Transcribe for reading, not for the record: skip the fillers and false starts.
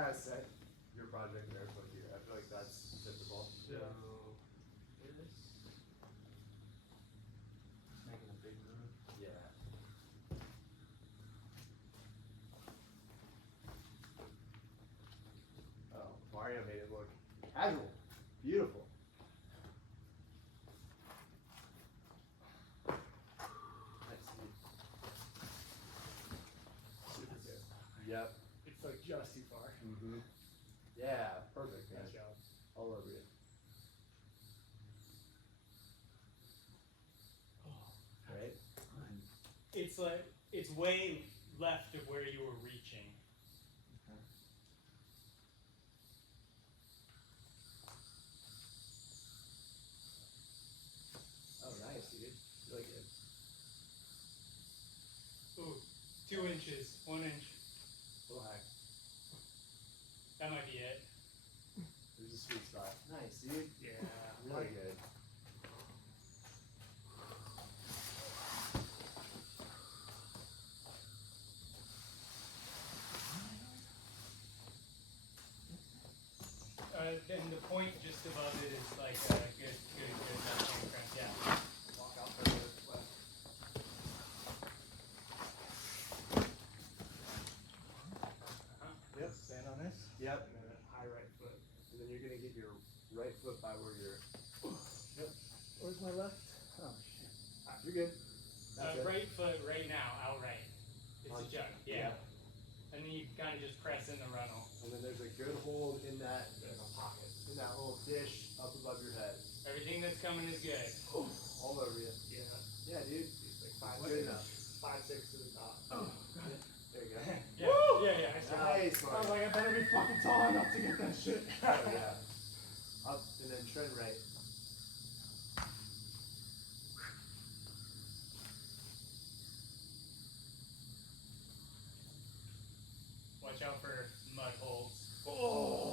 Yeah, set your project barefoot here. I feel like that's typical. So, here it is. Just making a big move. Yeah. Oh, Mario made it look casual. Beautiful. Nice. Super good. Yep. It's like just too far. Mm-hmm. Yeah, perfect, man. Nice job. All over you. Right? It's like, it's way left of where you were reaching. Oh, nice, dude. Really good. Ooh, 2 inches, 1 inch. A little high. That might be it. There's a sweet spot. Nice, dude. Yeah. Really good. Then the point just above it is like a good nothing crunch. Yeah. Walk out for the left. Yep. Stand on this. Yep. And then a high right foot. And then you're gonna get your right foot by where you're. Yep. Where's my left? Oh shit. Alright, you're good. That's it. Right foot right now, outright. It's a On- jug, yeah. And then you kind of just press in the runnel. And then there's a good hold in that Pocket. in that little dish up above your head. Everything that's coming is good. All over you. Yeah. Yeah, dude. It's like Good enough. 5'6" to the top. Oh, there you go. Yeah, Woo! yeah, yeah. Nice. Nice, I was Mark. like, I better be fucking tall enough to get that shit. Oh, yeah. Up and then trend right. Watch out for mud holes. Oh.